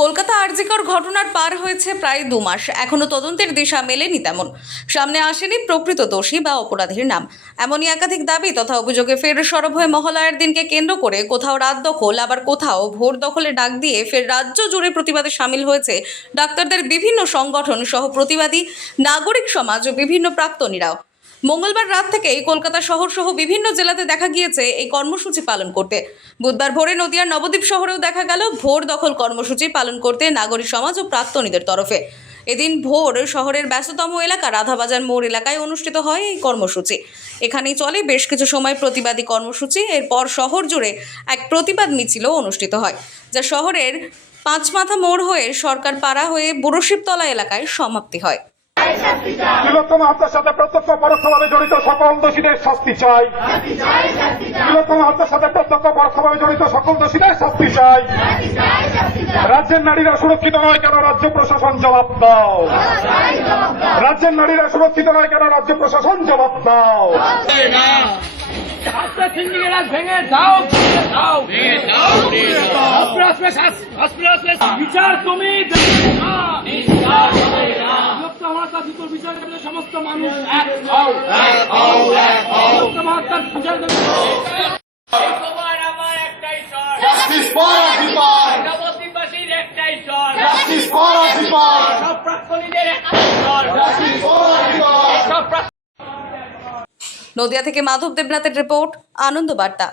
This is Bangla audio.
কলকাতা আরজিকর ঘটনার পার হয়েছে প্রায় দু মাস। এখনও তদন্তের দিশা মেলেনি তেমন। সামনে আসেনি প্রকৃত দোষী বা অপরাধীর নাম। এমনই একাধিক দাবি তথা অভিযোগে ফের সরব হয়ে মহালয়ার দিনকে কেন্দ্র করে কোথাও রাত দখল, আবার কোথাও ভোর দখলে ডাক দিয়ে ফের রাজ্য জুড়ে প্রতিবাদে সামিল হয়েছে ডাক্তারদের বিভিন্ন সংগঠন সহ প্রতিবাদী নাগরিক সমাজ ও বিভিন্ন প্রাক্তনীরাও। মঙ্গলবার রাত থেকেই কলকাতা শহর সহ বিভিন্ন জেলাতে দেখা গিয়েছে এই কর্মসূচি পালন করতে। বুধবার ভোরে নদিয়ার নবদ্বীপ শহরেও দেখা গেল ভোর দখল কর্মসূচি পালন করতে নাগরিক সমাজ ও প্রাক্তনীদের তরফে। এদিন ভোর শহরের ব্যস্ততম এলাকা রাধাবাজার মোড় এলাকায় অনুষ্ঠিত হয় এই কর্মসূচি। এখানেই চলে বেশ কিছু সময় প্রতিবাদী কর্মসূচি, এরপর শহর জুড়ে এক প্রতিবাদ মিছিলও অনুষ্ঠিত হয়, যা শহরের পাঁচমাথা মোড় হয়ে সরকার পাড়া হয়ে বুড়োশিবতলা এলাকায় সমাপ্তি হয়। তিলোত্তম হত্যার সাথে প্রত্যক্ষ পরোক্ষভাবে জড়িত সকল দোষীদের শাস্তি চাই। তিলোত্তম হত্যার সাথে প্রত্যক্ষ পরোক্ষভাবে জড়িত সকল দোষীদের শাস্তি চাই। রাজ্যের নারীরা সুরক্ষিত নয় কেন? রাজ্য প্রশাসন জবাব দাও। রাজ্যের নারীরা সুরক্ষিত নয় কেন? রাজ্য প্রশাসন জবাব দাও। আপনার সিন্ডিকেট ভেঙে দাও ভেঙে দাও। ভেঙে দাও আস্তে আস্তে আস্তে আস্তে বিচার তুমি দেবে বিচার করলে সমস্ত মানুষ এক হও। এক হও এক হও। বিভক্ত হওয়ার বিচার করলে! নদিয়া থেকে মাধব দেবনাথের রিপোর্ট আনন্দ বার্তা